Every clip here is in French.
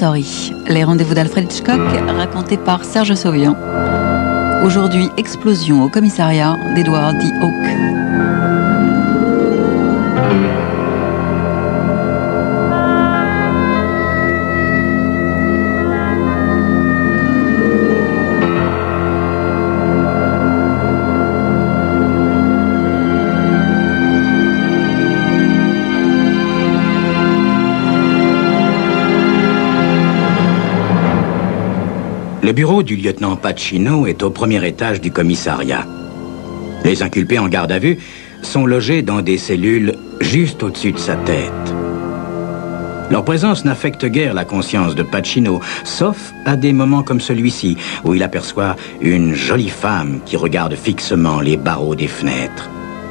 Story, les rendez-vous d'Alfred Hitchcock racontés par Serge Sauvian. Aujourd'hui, explosion au commissariat d'Edward D. Hawke. Le bureau du lieutenant Pacino est au premier étage du commissariat. Les inculpés en garde à vue sont logés dans des cellules juste au-dessus de sa tête. Leur présence n'affecte guère la conscience de Pacino, sauf à des moments comme celui-ci, où il aperçoit une jolie femme qui regarde fixement les barreaux des fenêtres.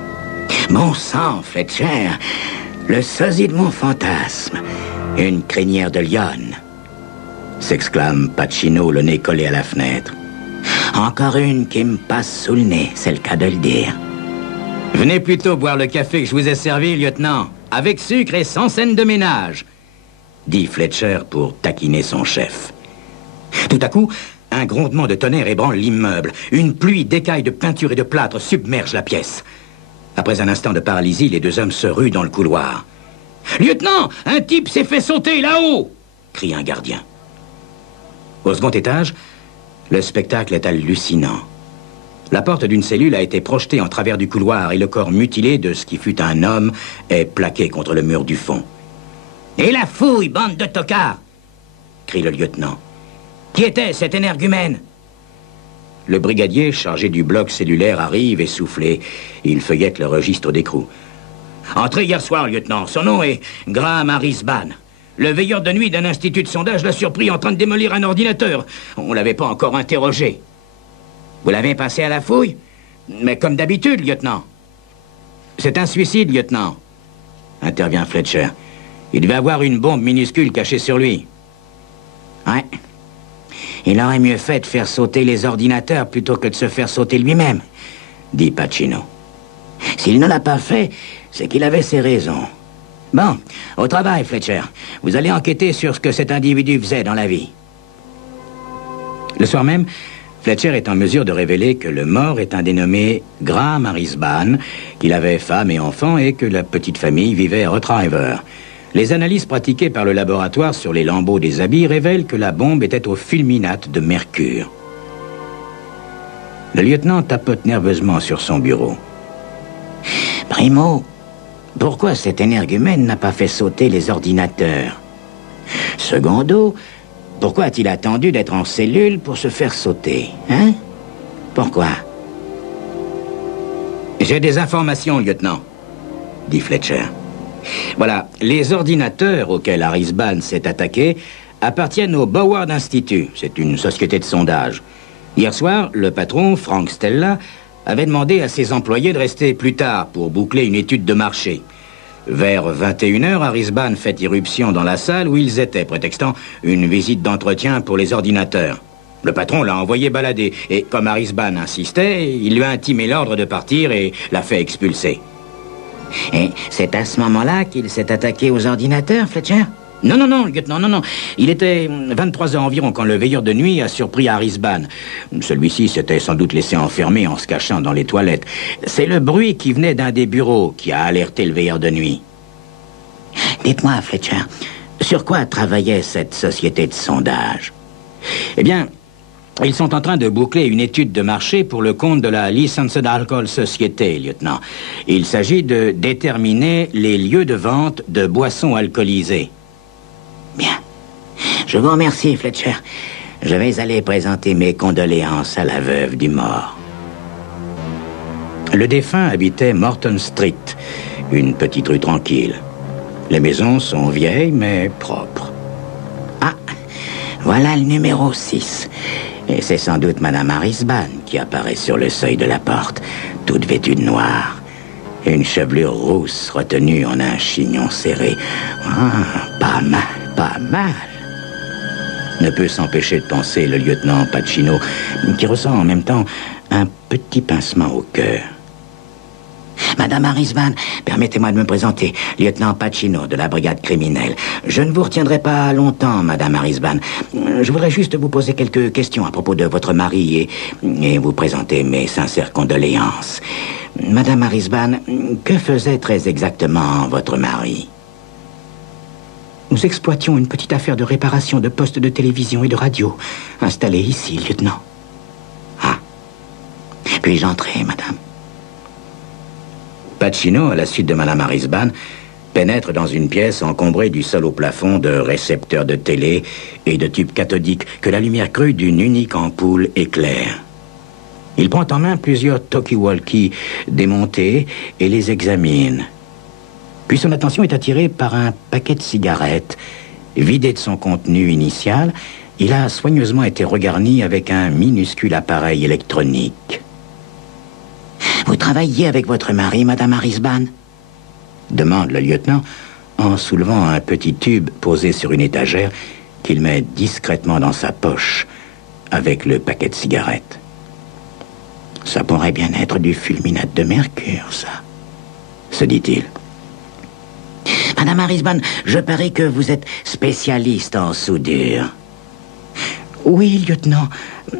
« Mon sang, Fletcher, le sosie de mon fantasme, une crinière de lionne !» s'exclame Pacino, le nez collé à la fenêtre. « Encore une qui me passe sous le nez, c'est le cas de le dire. »« Venez plutôt boire le café que je vous ai servi, lieutenant, avec sucre et sans scène de ménage, » dit Fletcher pour taquiner son chef. Tout à coup, un grondement de tonnerre ébranle l'immeuble. Une pluie d'écailles de peinture et de plâtre submerge la pièce. Après un instant de paralysie, les deux hommes se ruent dans le couloir. « Lieutenant, un type s'est fait sauter là-haut !» crie un gardien. Au second étage, le spectacle est hallucinant. La porte d'une cellule a été projetée en travers du couloir et le corps mutilé de ce qui fut un homme est plaqué contre le mur du fond. « Et la fouille, bande de tocards !» crie le lieutenant. « Qui était cet énergumène ?» Le brigadier, chargé du bloc cellulaire, arrive essoufflé. Il feuillette le registre d'écrou. « Entré hier soir, lieutenant. Son nom est Graham Harrisban. Le veilleur de nuit d'un institut de sondage l'a surpris en train de démolir un ordinateur. On l'avait pas encore interrogé. Vous l'avez passé à la fouille? Mais comme d'habitude, lieutenant. C'est un suicide, lieutenant, intervient Fletcher. Il devait avoir une bombe minuscule cachée sur lui. Ouais. Il aurait mieux fait de faire sauter les ordinateurs plutôt que de se faire sauter lui-même, dit Pacino. S'il ne l'a pas fait, c'est qu'il avait ses raisons. Bon, au travail, Fletcher. Vous allez enquêter sur ce que cet individu faisait dans la vie. Le soir même, Fletcher est en mesure de révéler que le mort est un dénommé Graham Harrisban, qu'il avait femme et enfants et que la petite famille vivait à Retriever. Les analyses pratiquées par le laboratoire sur les lambeaux des habits révèlent que la bombe était au fulminate de mercure. Le lieutenant tapote nerveusement sur son bureau. Primo, pourquoi cet énergumène n'a pas fait sauter les ordinateurs? Secondo, pourquoi a-t-il attendu d'être en cellule pour se faire sauter, hein? Pourquoi? J'ai des informations, lieutenant, dit Fletcher. Voilà, les ordinateurs auxquels Harrisban s'est attaqué appartiennent au Boward Institute. C'est une société de sondage. Hier soir, le patron, Frank Stella, avait demandé à ses employés de rester plus tard pour boucler une étude de marché. Vers 21h, Harrisban fait irruption dans la salle où ils étaient, prétextant une visite d'entretien pour les ordinateurs. Le patron l'a envoyé balader, et comme Harrisban insistait, il lui a intimé l'ordre de partir et l'a fait expulser. Et c'est à ce moment-là qu'il s'est attaqué aux ordinateurs, Fletcher? Non, lieutenant, non. Il était 23h environ quand le veilleur de nuit a surpris Harrisban. Celui-ci s'était sans doute laissé enfermer en se cachant dans les toilettes. C'est le bruit qui venait d'un des bureaux qui a alerté le veilleur de nuit. Dites-moi, Fletcher, sur quoi travaillait cette société de sondage? Eh bien, ils sont en train de boucler une étude de marché pour le compte de la Licensed Alcohol Society, lieutenant. Il s'agit de déterminer les lieux de vente de boissons alcoolisées. Bien. Je vous remercie, Fletcher. Je vais aller présenter mes condoléances à la veuve du mort. Le défunt habitait Morton Street, une petite rue tranquille. Les maisons sont vieilles, mais propres. Ah, voilà le numéro 6. Et c'est sans doute Madame Harrisban qui apparaît sur le seuil de la porte, toute vêtue de noir. Une chevelure rousse retenue en un chignon serré. Ah, pas mal. Ne peut s'empêcher de penser le lieutenant Pacino, qui ressent en même temps un petit pincement au cœur. Madame Harrisban, permettez-moi de me présenter, lieutenant Pacino de la brigade criminelle. Je ne vous retiendrai pas longtemps, Madame Harrisban. Je voudrais juste vous poser quelques questions à propos de votre mari et vous présenter mes sincères condoléances. Madame Harrisban, que faisait très exactement votre mari? Nous exploitions une petite affaire de réparation de postes de télévision et de radio, installée ici, lieutenant. Ah. Puis-je entrer, madame? Pacino, à la suite de Madame Harrisban, pénètre dans une pièce encombrée du sol au plafond de récepteurs de télé et de tubes cathodiques que la lumière crue d'une unique ampoule éclaire. Il prend en main plusieurs talkie-walkie démontés et les examine. Puis son attention est attirée par un paquet de cigarettes. Vidé de son contenu initial, il a soigneusement été regarni avec un minuscule appareil électronique. Vous travailliez avec votre mari, Madame Harrisban? Demande le lieutenant en soulevant un petit tube posé sur une étagère qu'il met discrètement dans sa poche avec le paquet de cigarettes. Ça pourrait bien être du fulminate de mercure, ça, se dit-il. Madame Harrisban, je parie que vous êtes spécialiste en soudure. Oui, lieutenant.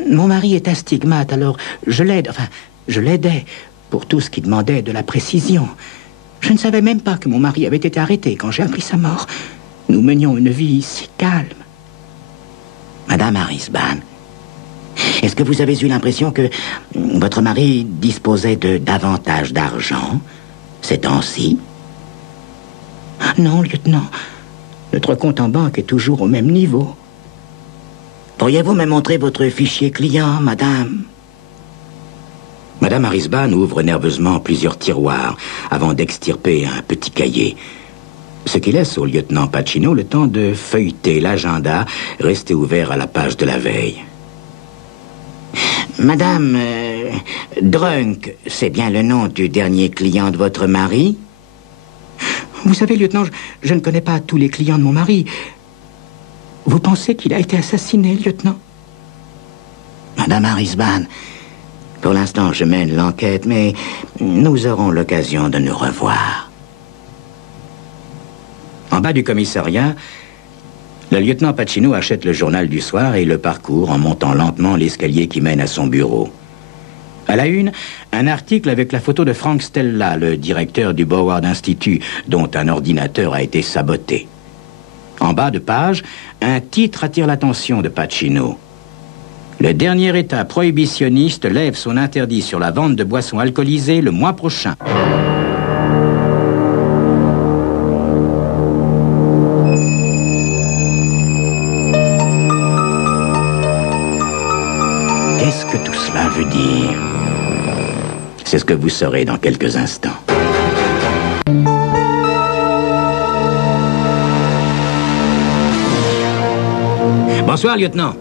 Mon mari est astigmate, alors je l'aidais pour tout ce qui demandait de la précision. Je ne savais même pas que mon mari avait été arrêté quand j'ai appris sa mort. Nous menions une vie si calme. Madame Harrisban, est-ce que vous avez eu l'impression que votre mari disposait de davantage d'argent ces temps-ci? Non, lieutenant. Notre compte en banque est toujours au même niveau. Pourriez-vous me montrer votre fichier client, madame? Madame Harrisban ouvre nerveusement plusieurs tiroirs avant d'extirper un petit cahier. Ce qui laisse au lieutenant Pacino le temps de feuilleter l'agenda resté ouvert à la page de la veille. Madame, Drunk, c'est bien le nom du dernier client de votre mari? Vous savez, lieutenant, je ne connais pas tous les clients de mon mari. Vous pensez qu'il a été assassiné, lieutenant? Madame Harrisban, pour l'instant, je mène l'enquête, mais nous aurons l'occasion de nous revoir. En bas du commissariat, le lieutenant Pacino achète le journal du soir et le parcourt en montant lentement l'escalier qui mène à son bureau. À la une, un article avec la photo de Frank Stella, le directeur du Broward Institute, dont un ordinateur a été saboté. En bas de page, un titre attire l'attention de Pacino. Le dernier État prohibitionniste lève son interdit sur la vente de boissons alcoolisées le mois prochain. Qu'est-ce que tout cela veut dire? C'est ce que vous saurez dans quelques instants. Bonsoir, lieutenant.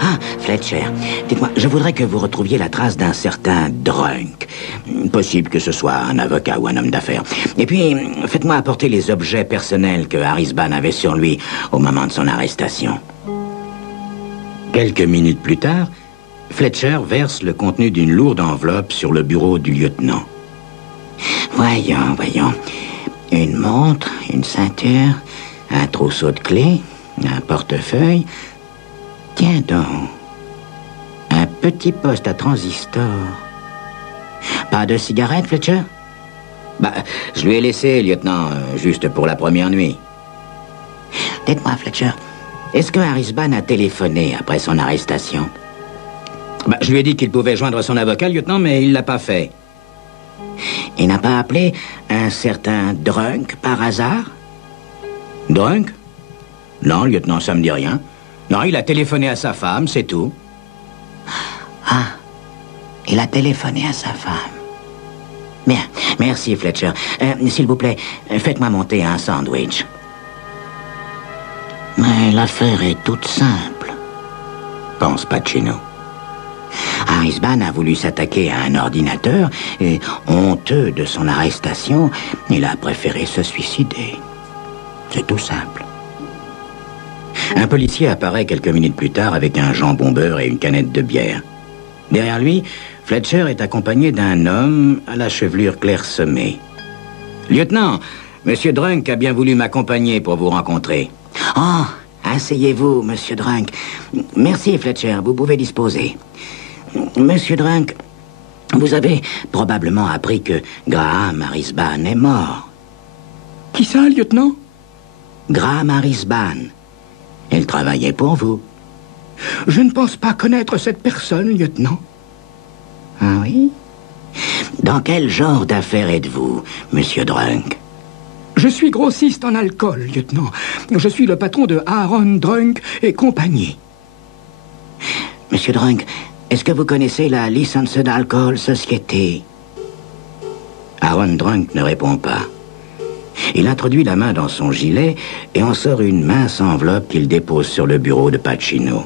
Ah, Fletcher, dites-moi, je voudrais que vous retrouviez la trace d'un certain Drunk. Possible que ce soit un avocat ou un homme d'affaires. Et puis, faites-moi apporter les objets personnels que Harrisban avait sur lui au moment de son arrestation. Quelques minutes plus tard, Fletcher verse le contenu d'une lourde enveloppe sur le bureau du lieutenant. Voyons. Une montre, une ceinture, un trousseau de clés, un portefeuille. Tiens donc, un petit poste à transistor. Pas de cigarette, Fletcher? Je lui ai laissé, lieutenant, juste pour la première nuit. Dites-moi, Fletcher, est-ce que Harrisban a téléphoné après son arrestation? Je lui ai dit qu'il pouvait joindre son avocat, lieutenant, mais il l'a pas fait. Il n'a pas appelé un certain Drunk par hasard? Drunk? Non, lieutenant, ça me dit rien. Non, il a téléphoné à sa femme, c'est tout. Ah, il a téléphoné à sa femme. Bien, merci, Fletcher. S'il vous plaît, faites-moi monter un sandwich. Mais l'affaire est toute simple, pense Pacino. Harrisban a voulu s'attaquer à un ordinateur et, honteux de son arrestation, il a préféré se suicider. C'est tout simple. Un policier apparaît quelques minutes plus tard avec un jambon beurre et une canette de bière. Derrière lui, Fletcher est accompagné d'un homme à la chevelure clairsemée. « Lieutenant, Monsieur Drunk a bien voulu m'accompagner pour vous rencontrer. »« Oh, asseyez-vous, Monsieur Drunk. Merci, Fletcher, vous pouvez disposer. Monsieur Drunk, vous avez probablement appris que Graham Harrisban est mort. » « Qui ça, lieutenant ?»« Graham Harrisban. Il travaillait pour vous. » « Je ne pense pas connaître cette personne, lieutenant. »« Ah oui? Dans quel genre d'affaires êtes-vous, Monsieur Drunk? »« Je suis grossiste en alcool, lieutenant. Je suis le patron de Aaron Drunk et compagnie. »« Monsieur Drunk, est-ce que vous connaissez la Licensed Alcohol Society? » Aaron Drunk ne répond pas. Il introduit la main dans son gilet et en sort une mince enveloppe qu'il dépose sur le bureau de Pacino.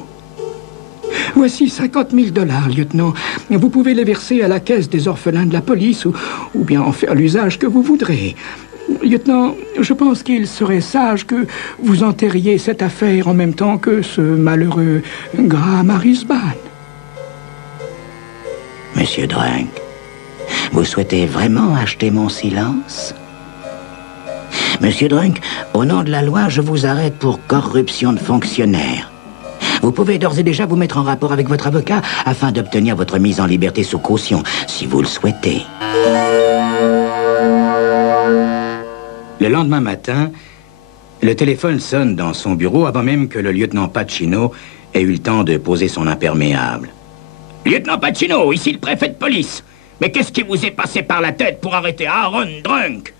« Voici 50 000 $, lieutenant. Vous pouvez les verser à la caisse des orphelins de la police ou bien en faire l'usage que vous voudrez. Lieutenant, je pense qu'il serait sage que vous enterriez cette affaire en même temps que ce malheureux Graham Harrisban. » Monsieur Drunk, vous souhaitez vraiment acheter mon silence? Monsieur Drunk, au nom de la loi, je vous arrête pour corruption de fonctionnaire. Vous pouvez d'ores et déjà vous mettre en rapport avec votre avocat afin d'obtenir votre mise en liberté sous caution, si vous le souhaitez. Le lendemain matin, le téléphone sonne dans son bureau avant même que le lieutenant Pacino ait eu le temps de poser son imperméable. « Lieutenant Pacino, ici le préfet de police. Mais qu'est-ce qui vous est passé par la tête pour arrêter Aaron Drunk ?»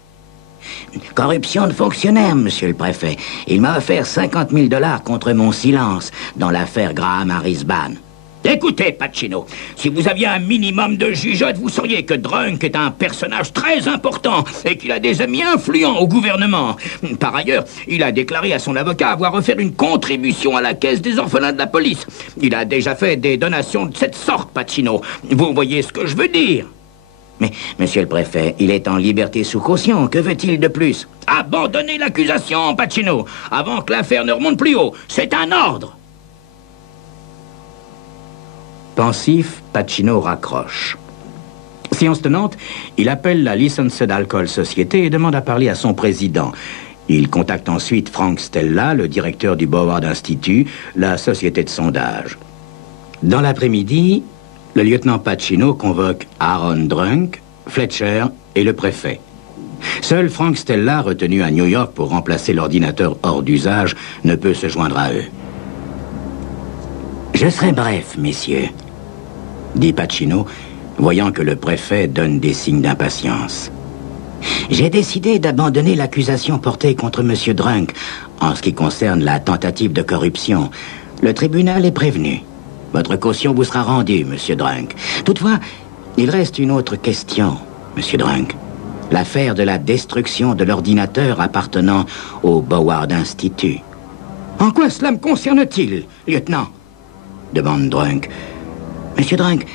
Corruption de fonctionnaire, monsieur le préfet. Il m'a offert 50 000 $ contre mon silence dans l'affaire Graham Harrisban. Écoutez, Pacino, si vous aviez un minimum de jugeote, vous sauriez que Drunk est un personnage très important et qu'il a des amis influents au gouvernement. Par ailleurs, il a déclaré à son avocat avoir offert une contribution à la caisse des orphelins de la police. Il a déjà fait des donations de cette sorte, Pacino. Vous voyez ce que je veux dire? Mais, monsieur le préfet, il est en liberté sous caution. Que veut-il de plus? Abandonnez l'accusation, Pacino, avant que l'affaire ne remonte plus haut. C'est un ordre. Pensif, Pacino raccroche. Séance tenante, il appelle la Licensed Alcohol Society et demande à parler à son président. Il contacte ensuite Frank Stella, le directeur du Boward Institute, la société de sondage. Dans l'après-midi, le lieutenant Pacino convoque Aaron Drunk, Fletcher et le préfet. Seul Frank Stella, retenu à New York pour remplacer l'ordinateur hors d'usage, ne peut se joindre à eux. « Je serai bref, messieurs, » dit Pacino, voyant que le préfet donne des signes d'impatience. « J'ai décidé d'abandonner l'accusation portée contre M. Drunk en ce qui concerne la tentative de corruption. Le tribunal est prévenu. Votre caution vous sera rendue, Monsieur Drunk. Toutefois, il reste une autre question, Monsieur Drunk. L'affaire de la destruction de l'ordinateur appartenant au Boward Institute. »« En quoi cela me concerne-t-il, lieutenant ?» demande Drunk. « Monsieur Drunk,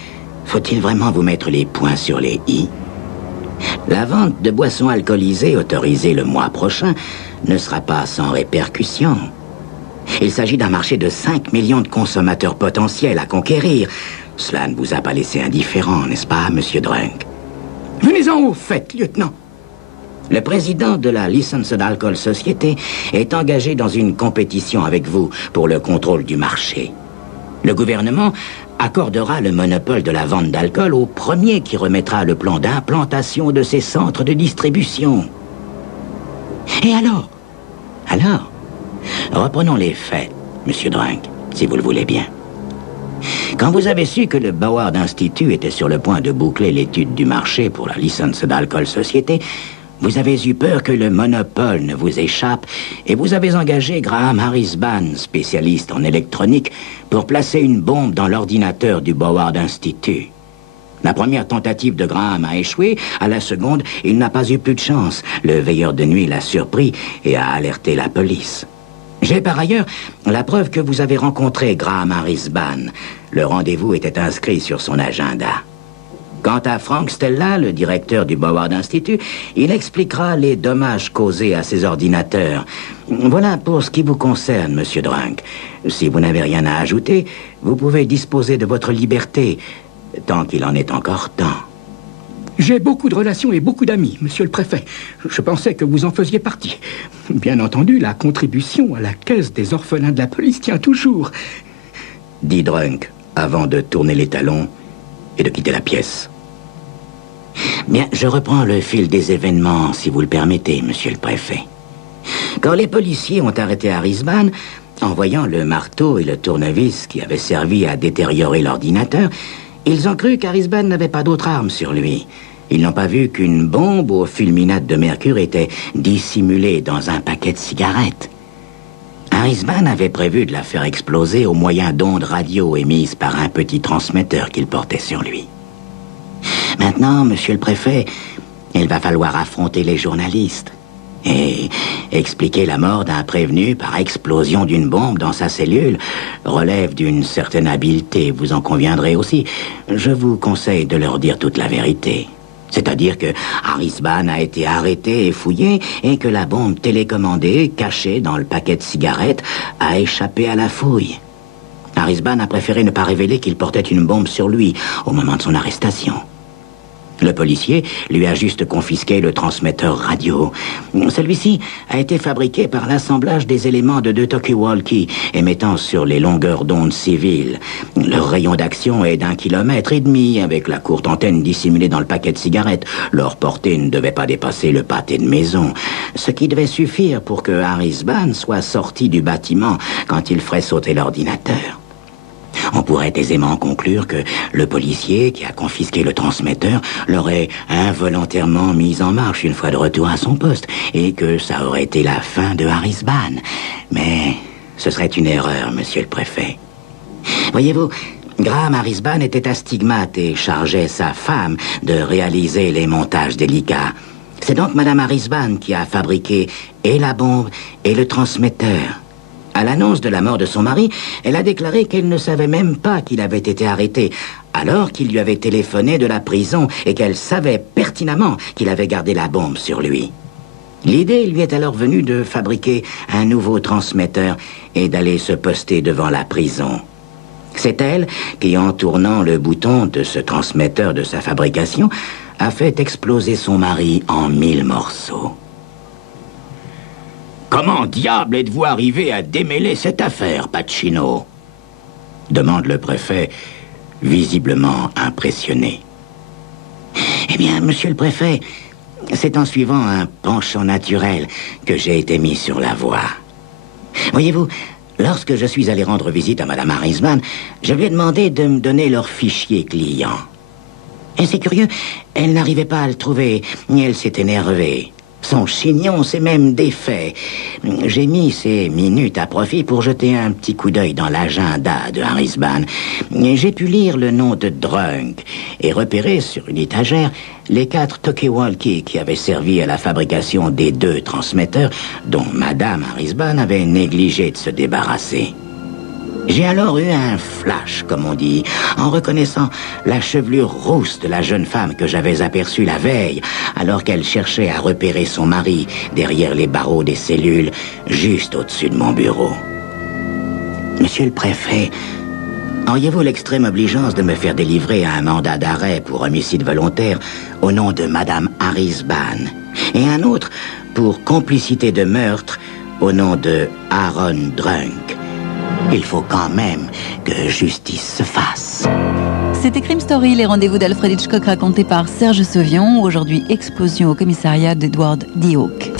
faut-il vraiment vous mettre les points sur les i? La vente de boissons alcoolisées autorisée le mois prochain ne sera pas sans répercussions. Il s'agit d'un marché de 5 millions de consommateurs potentiels à conquérir. Cela ne vous a pas laissé indifférent, n'est-ce pas, Monsieur Drunk? Venez-en au fait, lieutenant. Le président de la Licensed Alcohol Society est engagé dans une compétition avec vous pour le contrôle du marché. Le gouvernement accordera le monopole de la vente d'alcool au premier qui remettra le plan d'implantation de ces centres de distribution. Et alors? Alors, reprenons les faits, Monsieur Drunk, si vous le voulez bien. Quand vous avez su que le Boward Institute était sur le point de boucler l'étude du marché pour la Licensed Alcohol Society, vous avez eu peur que le monopole ne vous échappe et vous avez engagé Graham Harrisban, spécialiste en électronique, pour placer une bombe dans l'ordinateur du Boward Institute. La première tentative de Graham a échoué. À la seconde, il n'a pas eu plus de chance. Le veilleur de nuit l'a surpris et a alerté la police. J'ai par ailleurs la preuve que vous avez rencontré Graham Harrisban. Le rendez-vous était inscrit sur son agenda. Quant à Frank Stella, le directeur du Boward Institute, il expliquera les dommages causés à ses ordinateurs. Voilà pour ce qui vous concerne, Monsieur Drunk. Si vous n'avez rien à ajouter, vous pouvez disposer de votre liberté. tant qu'il en est encore temps. J'ai beaucoup de relations et beaucoup d'amis, monsieur le préfet. Je pensais que vous en faisiez partie. Bien entendu, la contribution à la caisse des orphelins de la police tient toujours. Dit Drunk, avant de tourner les talons et de quitter la pièce. Bien, je reprends le fil des événements, si vous le permettez, monsieur le préfet. Quand les policiers ont arrêté Harrisman, en voyant le marteau et le tournevis qui avaient servi à détériorer l'ordinateur, ils ont cru qu'Harrisman n'avait pas d'autre arme sur lui. Ils n'ont pas vu qu'une bombe au fulminate de mercure était dissimulée dans un paquet de cigarettes. Harrisman avait prévu de la faire exploser au moyen d'ondes radio émises par un petit transmetteur qu'il portait sur lui. Maintenant, monsieur le préfet, il va falloir affronter les journalistes et expliquer la mort d'un prévenu par explosion d'une bombe dans sa cellule relève d'une certaine habileté, vous en conviendrez aussi. Je vous conseille de leur dire toute la vérité. C'est-à-dire que Harrisman a été arrêté et fouillé et que la bombe télécommandée, cachée dans le paquet de cigarettes, a échappé à la fouille. Harrisman a préféré ne pas révéler qu'il portait une bombe sur lui au moment de son arrestation. Le policier lui a juste confisqué le transmetteur radio. Celui-ci a été fabriqué par l'assemblage des éléments de 2 talkie-walkie émettant sur les longueurs d'onde civiles. Leur rayon d'action est d'1,5 km avec la courte antenne dissimulée dans le paquet de cigarettes. Leur portée ne devait pas dépasser le pâté de maison, ce qui devait suffire pour que Harrisman soit sorti du bâtiment quand il ferait sauter l'ordinateur. On pourrait aisément conclure que le policier qui a confisqué le transmetteur l'aurait involontairement mis en marche une fois de retour à son poste et que ça aurait été la fin de Harrisman. Mais ce serait une erreur, monsieur le préfet. Voyez-vous, Graham Harrisman était astigmate et chargeait sa femme de réaliser les montages délicats. C'est donc Madame Harrisman qui a fabriqué et la bombe et le transmetteur. À l'annonce de la mort de son mari, elle a déclaré qu'elle ne savait même pas qu'il avait été arrêté, alors qu'il lui avait téléphoné de la prison et qu'elle savait pertinemment qu'il avait gardé la bombe sur lui. L'idée lui est alors venue de fabriquer un nouveau transmetteur et d'aller se poster devant la prison. C'est elle qui, en tournant le bouton de ce transmetteur de sa fabrication, a fait exploser son mari en 1000 morceaux. Comment diable êtes-vous arrivé à démêler cette affaire, Pacino? Demande le préfet, visiblement impressionné. Eh bien, monsieur le préfet, c'est en suivant un penchant naturel que j'ai été mis sur la voie. Voyez-vous, lorsque je suis allé rendre visite à Madame Harrisman, je lui ai demandé de me donner leur fichier client. Et c'est curieux, elle n'arrivait pas à le trouver, ni elle s'est énervée. Son chignon s'est même défait. J'ai mis ces minutes à profit pour jeter un petit coup d'œil dans l'agenda de Harrisman. J'ai pu lire le nom de Drunk et repérer sur une étagère les 4 talkie-walkie qui avaient servi à la fabrication des 2 transmetteurs dont Madame Harrisman avait négligé de se débarrasser. J'ai alors eu un flash, comme on dit, en reconnaissant la chevelure rousse de la jeune femme que j'avais aperçue la veille, alors qu'elle cherchait à repérer son mari derrière les barreaux des cellules, juste au-dessus de mon bureau. Monsieur le préfet, auriez-vous l'extrême obligeance de me faire délivrer un mandat d'arrêt pour homicide volontaire au nom de Madame Harrisman, et un autre pour complicité de meurtre au nom de Aaron Drunk? Il faut quand même que justice se fasse. C'était Crime Story, les rendez-vous d'Alfred Hitchcock racontés par Serge Sauvion. Aujourd'hui, explosion au commissariat d'Edward D. Hawke.